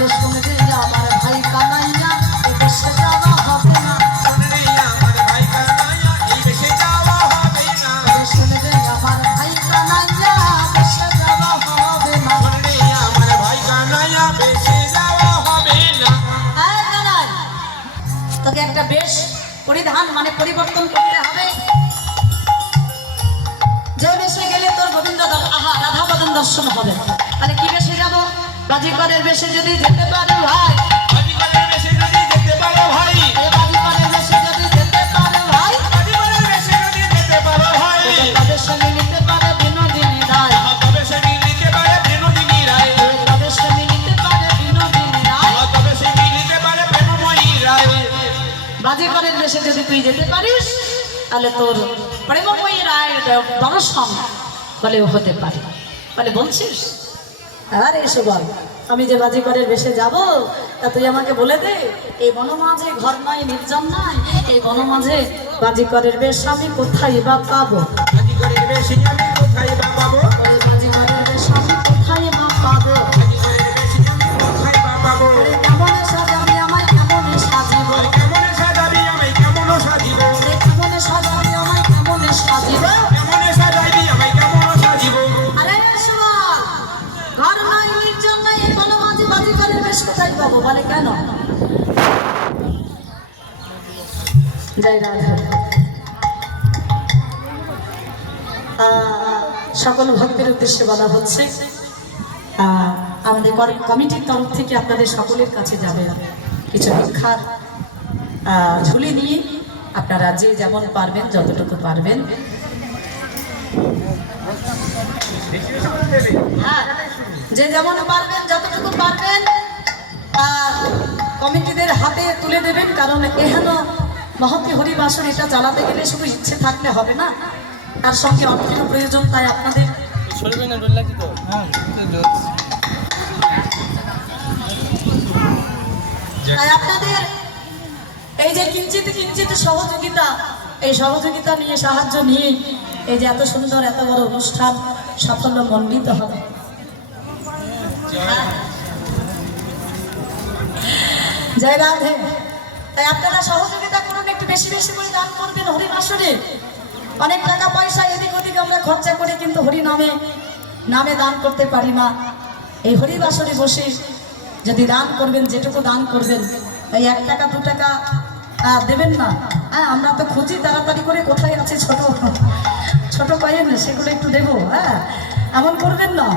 বলে শুনে যে আমার ভাই কানাইয়া এ দেশে যাওয়া হবে না। শুনে আমার ভাই কানাইয়া এই দেশে যাওয়া হবে না। শুনে যে আমার ভাই কানাইয়া দেশে যাওয়া হবে না। শুনে আমার ভাই কানাইয়া দেশে যাওয়া হবে না। এই কানাই, তোকে একটা বেশ পরিধান মানে পরিবর্তন করতে হবে। যে বেশে গেলে তোর গোবিন্দ রাধা বদন দর্শন হবে। তাহলে কি বেশে যাব? বাজিকরের বেশে যদি যেতে পারো ভাই, বাজিকরের বেশে যদি যেতে পারো ভাই, বাজিকরের বেশে যদি যেতে পারো ভাই, বাজিকরের বেশে যদি যেতে পারো ভাই, তবে সে মিলিতে পারে বিনোদিনী রায়, তবে সে মিলিতে পারে বিনোদিনী রায়, তবে সে মিলিতে পারে বিনোদিনী রায়, তবে সে মিলিতে পারে প্রেমময়ী রায়। বাজিকরের বেশে যদি তুই যেতে পারিস তাহলে তোর প্রেমময়ী রায়ের দর্শন বলেও হতে পারে। বলে বলছিস? আরে এসো বল, আমি যে বাজিকরের বেশে যাব তা তুই আমাকে বলে দে, এই বনমাঝে ঘর নয় নির্জন নয়, এই বনমাঝে বাজিকরের বেশ আমি কোথায় বা পাবো? বাজিকরের বেশে আমি কোথায় বা পাবো? ওই বাজিকরের বেশ আমি কোথায় বা পাবো? বাজিকরের বেশে আমি কোথায় বা পাবো? ওরে কেমনে সাজাবি আমায় কেমনে সাজিব? কেমনে সাজাবি আমায় কেমন সাজিব? ওরে কেমনে সাজাবি আমায় কেমনে সাজিব? কেমনে সাজাবি আমায় কেমন সাজিব? আরে শোনা, ঘর নয় নির্জন নয়, এই বনমাঝে বাজিকরের বেশ কোথায় পাবো? বলে কেন? জয় রাধা। সকল ভক্তের উদ্দেশ্যে বলা হচ্ছে, আমাদের কমিটির তরফ থেকে আপনাদের সকলের কাছে যাবে কিছু ভিক্ষার ঝুলি নিয়ে। আপনারা যে যেমন পারবেন যতটুকু পারবেন, হ্যাঁ, যে যেমন পারবেন যতটুকু পারবেন কমিটিদের হাতে তুলে দেবেন। কারণ এহেন মহতি হরিবাসন এটা চালাতে গেলে শুধু ইচ্ছে থাকলে হবে না, তার সঙ্গে অর্থের প্রয়োজন। তাই আপনাদের এই যে কিঞ্চিত কিঞ্চিত সহযোগিতা, এই সহযোগিতা নিয়ে সাহায্য নিয়ে এই যে এত সুন্দর এত বড় অনুষ্ঠান সাফল্য মণ্ডিত হবে। জয় রাধে। তাই আপনারা সহযোগিতা করুন, একটু বেশি বেশি করে দান করবেন হরিবাসরে। অনেক টাকা পয়সা এদিক ওদিক আমরা খরচা করে কিন্তু হরি নামে দান করতে পারি না। এই হরিবাসরে বসে যদি দান করবেন, যেটুকু দান করবেন, ওই 1 টাকা 2 টাকা দেবেন না। হ্যাঁ, আমরা তো খুঁজি তাড়াতাড়ি করে কোথায় আছে ছোট ছোট কয়েন, সেগুলো একটু দেবো। হ্যাঁ, এমন করবেন না।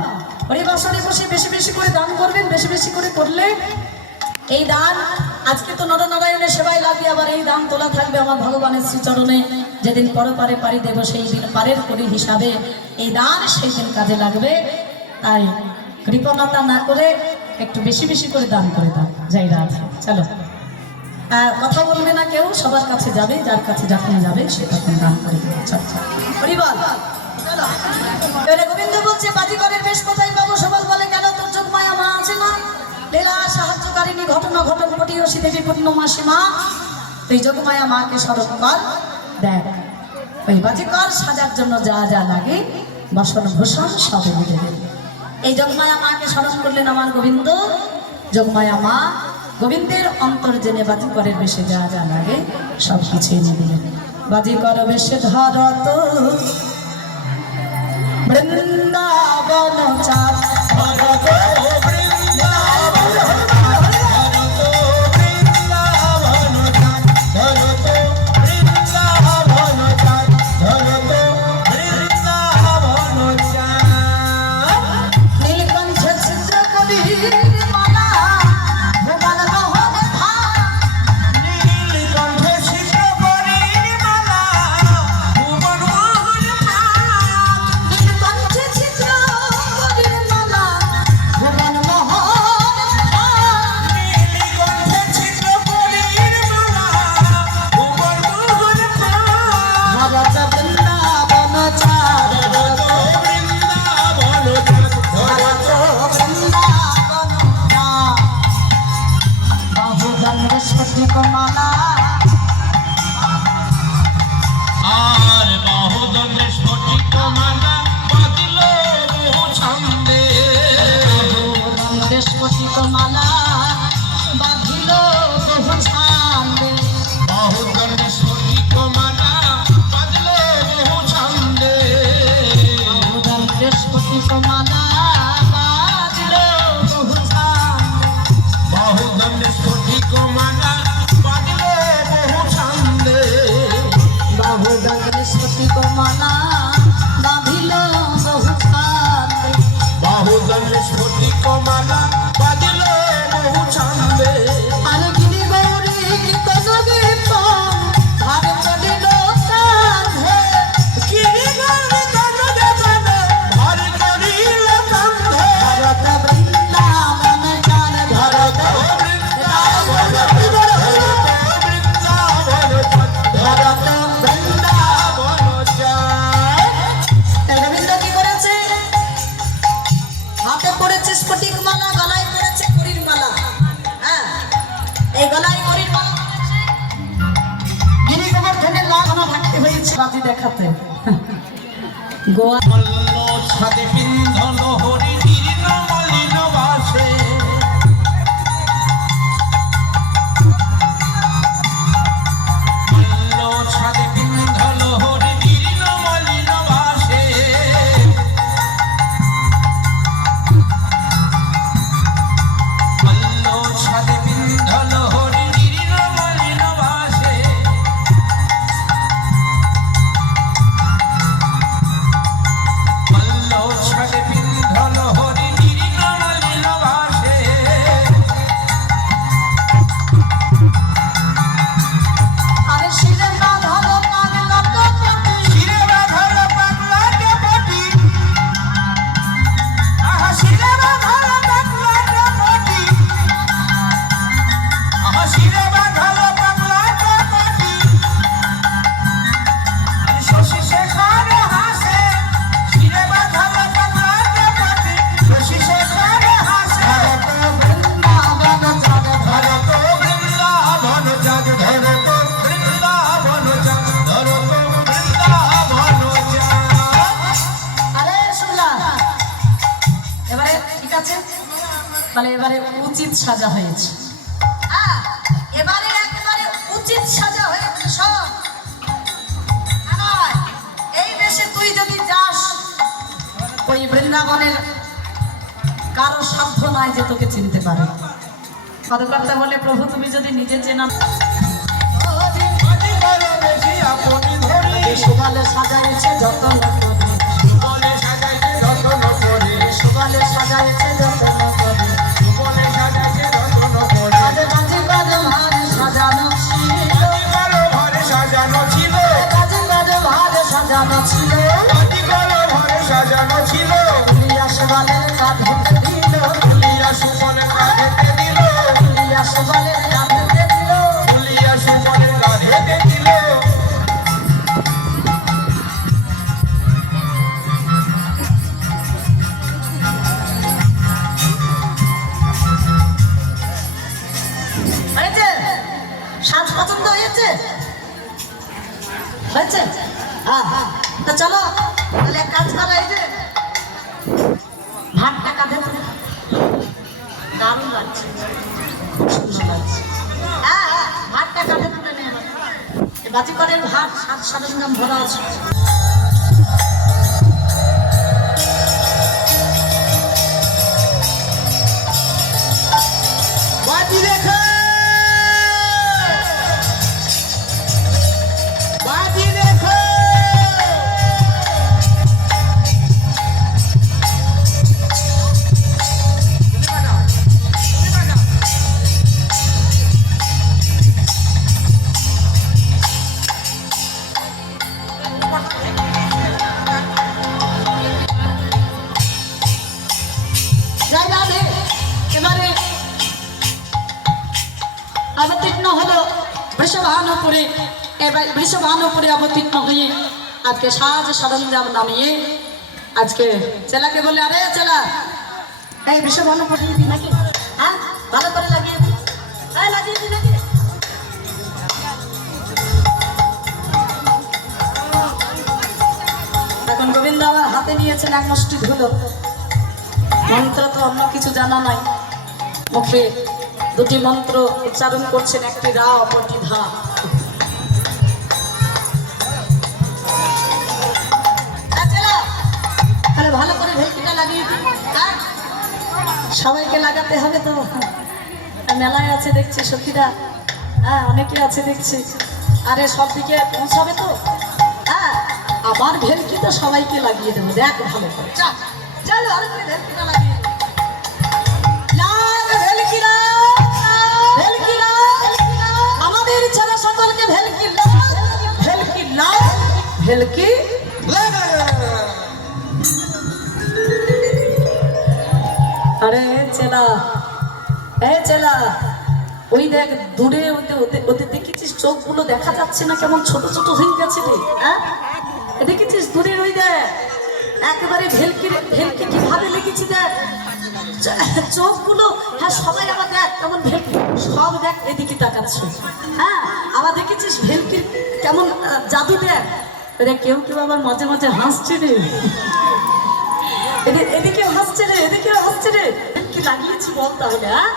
হরিবাসরে বসে বেশি বেশি করে দান করবেন। বেশি বেশি করে করলে এই দান আজকে তো নরনারায়ণের সেবায় লাগবে, আবার এই দান তোলা থাকবে আমার ভগবানের শ্রীচরণে। যেদিন পরপারে পারি দেব সেই দিন পারের করি হিসাবে এই দান সেই দিন কাজে লাগবে। তাই কৃপণতা না করে একটু বেশি বেশি করে দান করে দাও। জয় রাধে। চলো, কথা বলবে না কেউ, সবার কাছে যাবে, যার কাছে যখন যাবে সে তখন দান করে দেবে। গোবিন্দ বলছে বাজিকরের বেশ কোথায় পাবো? সবাই বলে কেন? তোর যোগমায়া মা আছে না, লীলা সাহায্যকারিণী, ঘটনা ঘটনপটি ও শ্রীদেবী পূর্ণমাসী মা। তুই যোগমায়া মাকে স্মরণ কর, দেখ ওই বাজিকর সাজার জন্য যা যা লাগে বাসন ভূষণ সব এনে দেবেন। এই যোগমায়া মাকে স্মরণ করলেন আমার গোবিন্দ। যোগমায়া মা গোবিন্দের অন্তর জেনে বাজিকরের বেশে যা যা লাগে সব কিছু এনে দিলেন। বাজিকর বেশে ধরত বৃন্দাবন চাঁদ ধরত মালা বাঁধিল বহু ছান্দে বাহুদণ্ডে স্ফটিক মালা বাঁধলো বহু ছন্দে বাহুদণ্ডে স্ফটিক মালা বাঁধিল বহু ছান্দে বাহুদণ্ডে স্ফটিক মালা বাঁধলো বহু ছন্দে বাহুদণ্ডে স্ফটিক মালা বাঁধিল বহু ছান্দে বাহুদণ্ডে স্ফটিক মালা বাঁধলো বহু ছন্দে আর গিরি গৌরী কনকে ভাবে পড়িল কাঁধে গিরি গৌরী কনকে বাঁধে ভর করিল কাঁধে ভরত বৃন্দাবন চাল ভরত বৃন্দাবন ভরত বৃন্দাবন যায় গোবিন্দ কি করেছে? হাতে পড়েছে স্ফটিক মালা, গলায় পড়েছে করির মালা। হ্যাঁ, এই গলায় করির মালা পড়েছে। গিরি গোবর্ধনের লাগানো থাকতে হয়েছে বাজি দেখাতে। গোয়া মল্ল ছাদে পিন্ধন হরি দীর্ণ মলিন বাসে মল্ল ছাদে পিন্ধন হরি দীর্ণ মলিন বাসে মল্ল ছাদে পিন্ধন হরি দীর্ণ মলিন বাসে মল্ল ছাদে পিন্ধন হরি দীর্ণ মলিন বাসে আরে শিরে বাঁধালো পাগলাটো পটি শিরে বাঁধল পাগলাটে পটি আহা শিরে বাঁধল পাগলাটে পটি আহা শিরে বাঁধল পাগলাটে পটি শশী শেখর হাসে শিরে বাঁধল পাগলাটে পটি শশী শেখর হাসে বৃন্দাবন চাল ধরত বৃন্দাবন জাগ ধরত বৃন্দাবন জাগ ধরত বৃন্দাবন জাগ আরে শুনলা, এবারে ঠিক আছে, মানে এবারে উচিত সাজা হয়েছে। এবারে একেবারে উচিত সাজা হয়েছে সব। আমার এই দেশে তুই যদি যাস, ওই বৃন্দাবনের কারো সাধ্য নাই যে তোকে চিনতে পারে। পদকর্তা বলে, প্রভু তুমি যদি নিজে চেনা আদি বড় বেশি আপনি ধরি সুবালে সাজাইছে যতন করে, বলে সাজাইছে যতন করে সুবালে সাজাইছে যতন করে, বলে সাজাইছে যতন করে কাজে কাজে কাজে ভারে সাজানো ছিল, আদি বড় ঘরে সাজানো ছিল কাজে কাজে ভারে সাজানো ছিল। আদি বড় ঘরে সাজানো ছিল উলিয়া সুবালের কাঁধে দিল, ফুলিয়া সুমনের কাঁধেতে দিল উলিয়া সুবালের কাঁধে দিল। ফুলিয়া সুমনের কাঁধেতে দিল হয়েছে? সাজ পছন্দ হয়েছে? হয়েছে? হ্যাঁ, তো চলো তাহলে এক কাজ করা, এই যে ভাতটা কাঁধে তুলে, দারুণ লাগছে, সুন্দর লাগছে। হ্যাঁ হ্যাঁ, ভাতটা কাঁধে তুলে নিয়ে বাজিকরের ভাত সাজ সরঞ্জাম ভরা আছে। বাজি রেখে বাজি রেখে জয় রাধে। এবারে অবতীর্ণ হলো বৃষভানুপুরে। এবার বৃষভানুপুরে অবতীর্ণ হয়ে আজকে সাজ সরঞ্জাম নামিয়ে আজকে চেলাকে বললে, আরে চেলা, এই বৃষভানুপুর দিবি নাকি? হ্যাঁ, ভালো করে লাগিয়ে দি, হ্যাঁ লাগিয়ে দি নাকি? এখন গোবিন্দ আমার হাতে নিয়েছেন এক মুষ্টি ধুলো। মন্ত্র তো অন্য কিছু জানা নাই, মুখে দুটি মন্ত্র উচ্চারণ করছেন, একটি রা অপরটি ধা। তাহলে ভালো করে ভেলকিটা লাগিয়ে দিন। সবাইকে লাগাতে হবে তো, মেলায় আছে দেখছি সখীরা, হ্যাঁ অনেকে আছে দেখছি। আরে সব দিকে পৌঁছাবে তো, হ্যাঁ আবার ভেলকি তো সবাইকে লাগিয়ে দেবো, দেখ ভালো করে। চলো আরে করে ভেলকিটা লাগিয়ে দেবো। আমাদের ছেলে সকলকে ভেলকি ভেলকি ভেলকি। আরে চেলা, এ চেলা, ওই দেখ দূরে ওদের দেখেছিস চোখগুলো দেখা যাচ্ছে না, কেমন ছোট ছোট হয়ে গেছে রে। হ্যাঁ দেখেছিস দূরে ওই দেখ একেবারে ভেলকি ভেলকি কিভাবে লেগেছি দেখ চোখগুলো। হ্যাঁ সবাই আবার দেখ কেমন ভেলকি, সব দেখ এদিকে তাকাচ্ছে। হ্যাঁ আবার দেখেছিস ভেলকির কেমন জাদু দেখ। কেউ কেউ আবার মাঝে মাঝে হাসছে রে, এদিকেও হাসছে রে, এদিকেও হাসছে রে। কি লাগিয়েছি বল তাহলে? হ্যাঁ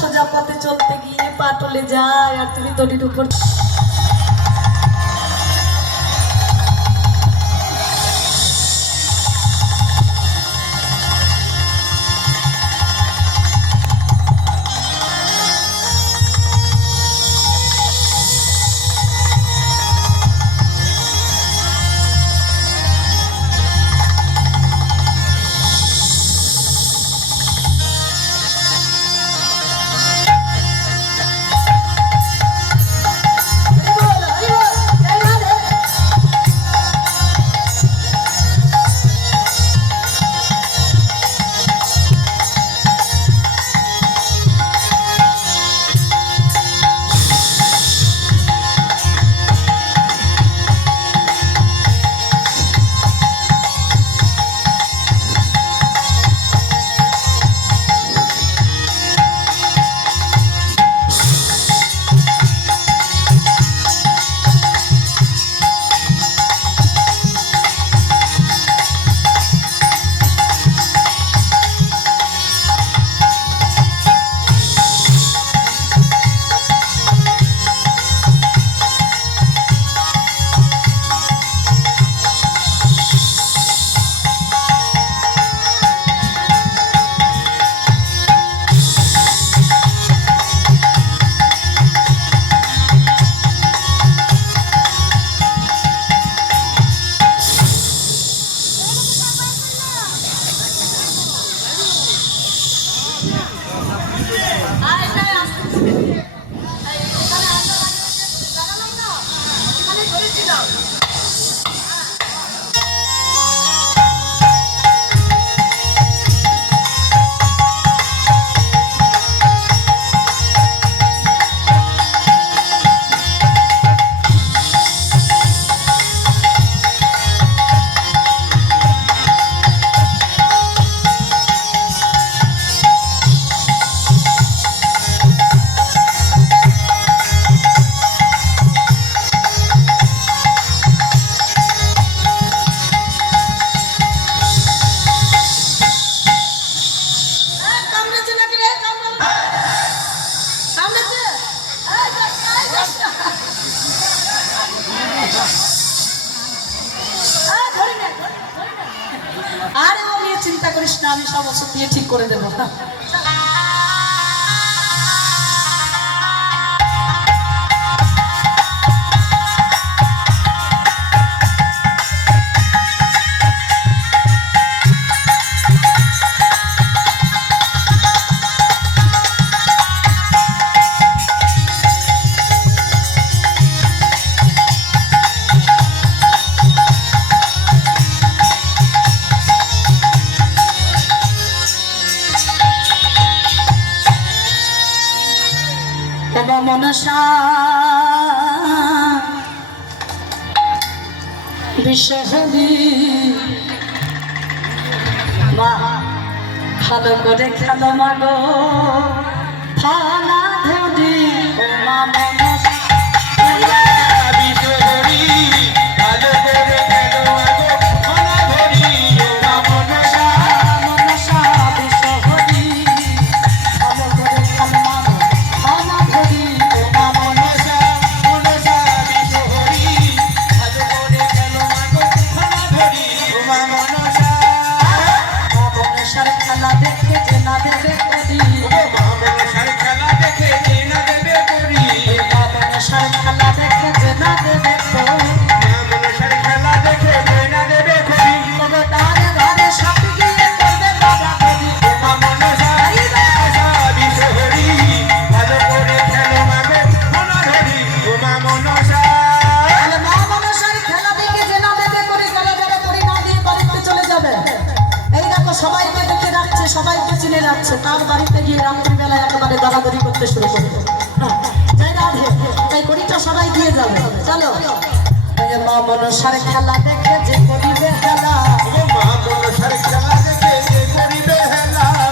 সোজা পথে চলতে গিয়ে পা টলে যায় আর তুমি দড়ির উপর। আরে ও নিয়ে চিন্তা করিস না, আমি সব ওষুধ দিয়ে ঠিক করে দেবো। মনসা বিশ্বহরি মা ভালো করে খেলো মাগো ফানা ধরি ও মা মনসা বিশ্বহরি ভালো করে খেলো আগো মনা ধরি ও মা মনসা মনসা বিশ্বহরি ভালো করে খেলো মাগো ফানা ধরি ও মা মনসা মনসা বিশ্বহরি ভালো করে খেলো আগো মনা ধরি ও মা মনসা মনসার খেলা দেখে যে না দেবে করি ও মা মনসার খেলা দেখে যে না দেবে করি মনসার খেলা দেখে যে না দেবে করি মা মনসার খেলা দেখে যে না দেবে করি তবে তার ঘরে সব গিয়ে করবে বাবা করি মা মনসা বিশ্বহরি ভালো করে খেলো মাগো মনা ধরি ও মা মনসা তাহলে মা মনসার খেলা দেখে যে না দেবে করি যারা যারা করি না দিয়ে বাড়িতে চলে যাবে এই দেখো সবাইকে দেখে রাখছে সবাইকে চিনে রাখছে তার বাড়িতে গিয়ে রাত্রিবেলায় একেবারে দরাদরি করতে শুরু করবে তাই রাধে তাই করিটা সবাই দিয়ে যাবে চলো এই যে মা মনসার খেলা দেখে যে করিবে খেলা ও মা মনসার খেলা দেখে যে করিবে হেলা মা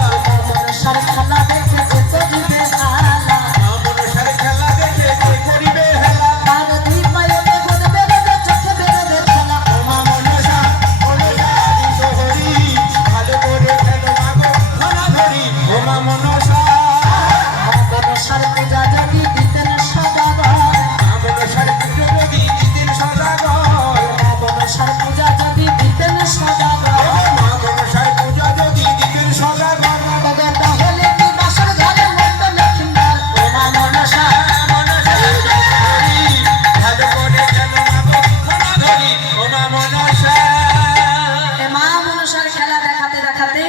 মনসার খেলা দেখে যে করিবে খেলা মা মনসার খেলা দেখে যে করিবে হেলা আর দুই পায়ে বেগুন বেরোবে চোখে বেরোবে খেলা মা মনসা বিশ্বহরি ভালো করে খেলো মাগো মনা ধরি ও মা মনসা মনসার পূজা যদি দিতেন সদাগর মা মনসার পুজো যদি দিতেন সদাগর মনসার পূজা যদি দিতেন সদাগর মা মনসার পুজো যদি দিতেন সদাগর তবে তাহলে কি বাসর ঘরে মন্দ লক্ষ্মীবার ও মা মনসা মনসা বিশ্বহরি ভালো করে খেলো মাগো মনা ধরি ও মা মনসা এ মা মনসার খেলা দেখাতে দেখাতে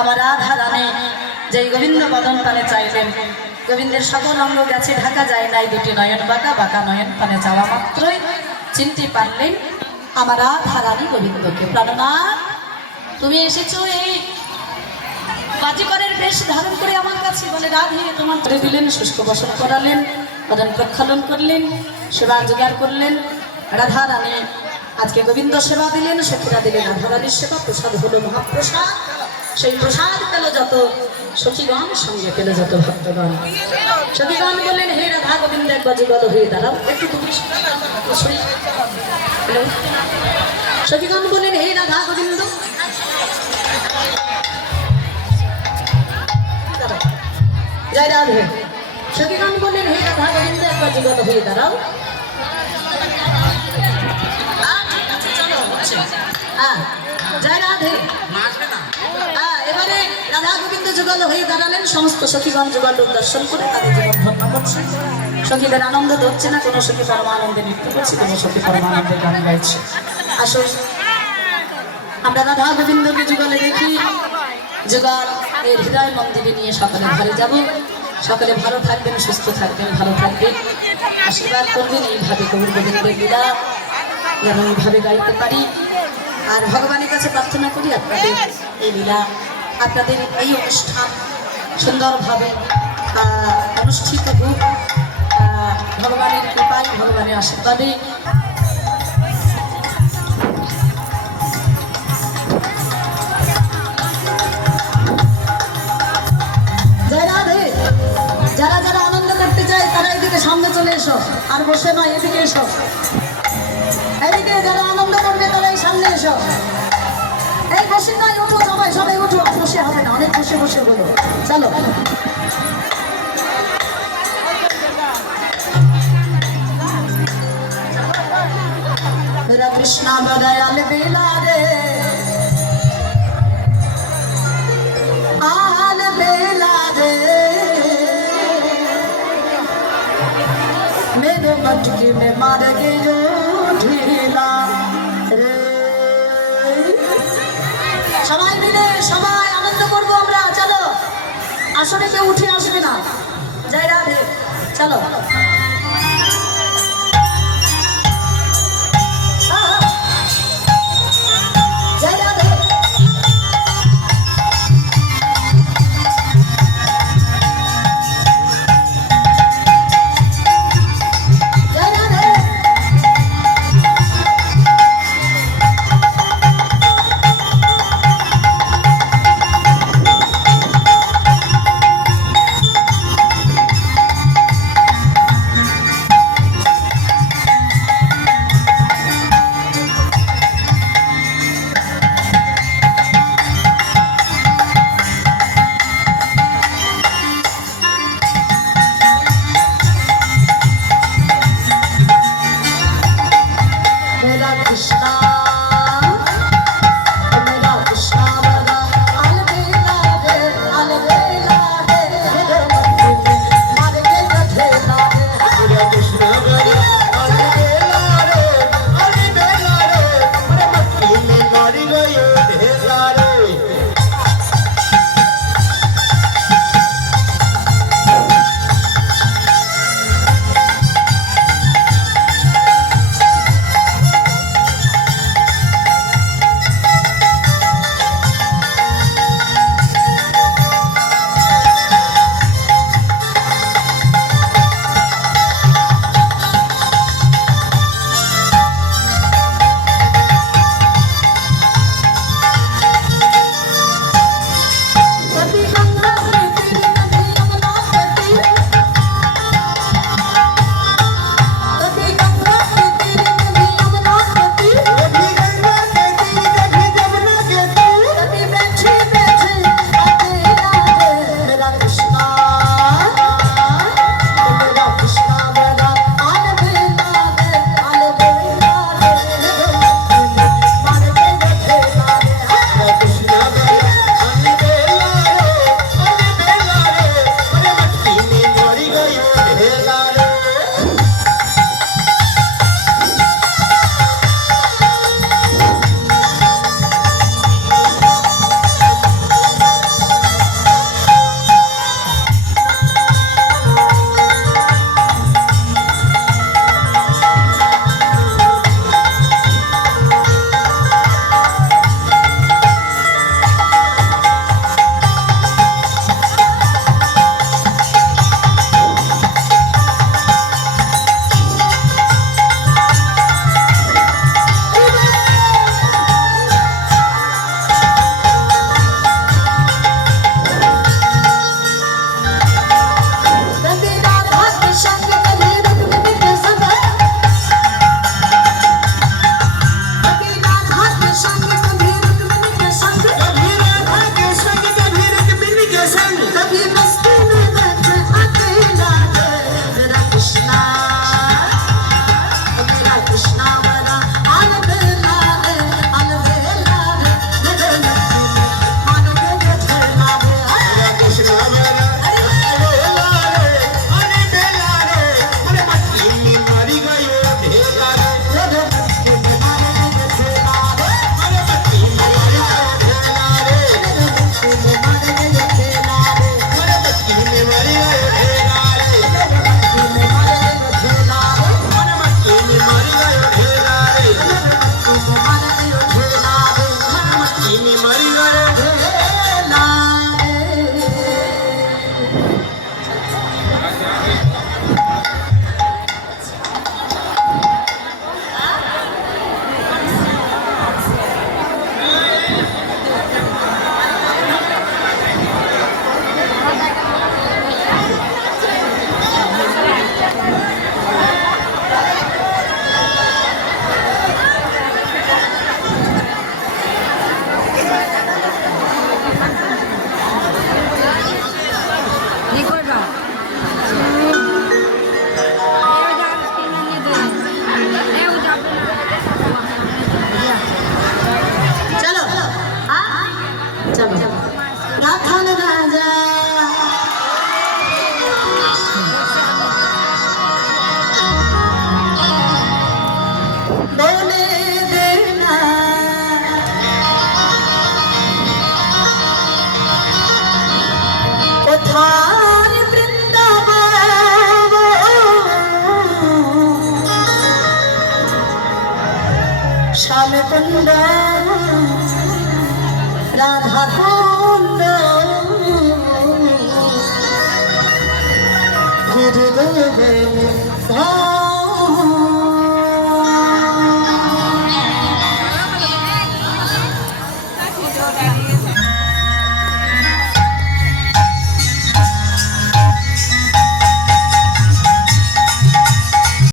আমার রাধা রানে যেই গোবিন্দ বদন পানে চাইলেন গোবিন্দের সকল অঙ্গ গেছে ঢাকা যায় নাই দুটি নয়ন বাঁকা বাঁকা নয়ন পানে যাওয়া মাত্রই চিনতে পারলেন আমার রাধা রানী গোবিন্দকে প্রাণনাথ তুমি এসেছো এই বাজিকরের বেশ ধারণ করে আমার কাছে বলে রাধে তোমার করে দিলেন শুষ্ক বসন করালেন বদন প্রক্ষালন করলেন সেবা জোগাড় করলেন রাধা রানী আজকে গোবিন্দ সেবা দিলেন সখীরা দিলেন রাধা রানীর সেবা প্রসাদ হলো মহাপ্রসাদ সেই প্রসাদ পেল যত সখীগণ সঙ্গে পেল যত ভক্তগণ সখীগণ বললেন হে রাধা গোবিন্দ একবার যুগল হয়ে দাঁড়াও একটু তুমি হ্যালো সখীগণ বললেন হে রাধা গোবিন্দ জয় রাধে সখীগণ বললেন হে রাধা গোবিন্দ একবার যুগল হয়ে দাঁড়াও হ্যাঁ জয় রাধে হ্যাঁ এবারে রাধা গোবিন্দ যুগল হয়ে দাঁড়ালেন সমস্ত সখীগণ যুগল দর্শন করে তাদের জীবন ধন্য করছে সখীদের আনন্দ ধরছে না কোনো সখী পরমানন্দে নৃত্য করছে কোনো সখী পরমানন্দে গান গাইছে আসলে আমরা রাধা গোবিন্দকে যুগলে দেখি যুগল এর হৃদয় মন্দিরে নিয়ে সকালে ঘরে যাব সকলে ভালো থাকবেন সুস্থ থাকবেন ভালো থাকবেন আশীর্বাদ করবেন এইভাবে গৌর গোবিন্দের লীলা যেন এইভাবে গাইতে পারি আর ভগবানের কাছে প্রার্থনা করি আপনাদের এই লীলা আপনাদের এই অনুষ্ঠান সুন্দরভাবে অনুষ্ঠিত হোক ভগবানের কৃপায় ভগবানের আশীর্বাদে জয় রাধে যারা যারা আনন্দ করতে চায় তারা এদিকে সামনে চলে এসো আর বসে নয় এদিকে এসো এদিকে যারা আনন্দ করবে তারা এই সামনে এসো এই বসে নয় উঠো সবাই সবাই উঠো বসে হবে না অনেক বসে বসে বলো চলো মেরা কৃষ্ণা দয়াল বেলা রে आल बेला रे मेरे मटकी में मार गयो ढीला रे সবাই মিলে সবাই আনন্দ করবো আমরা চলো আসলে কেউ উঠে আসবে না জয় রাধে চলো জয় রাধে রাধা কুণ্ড গুরুদেব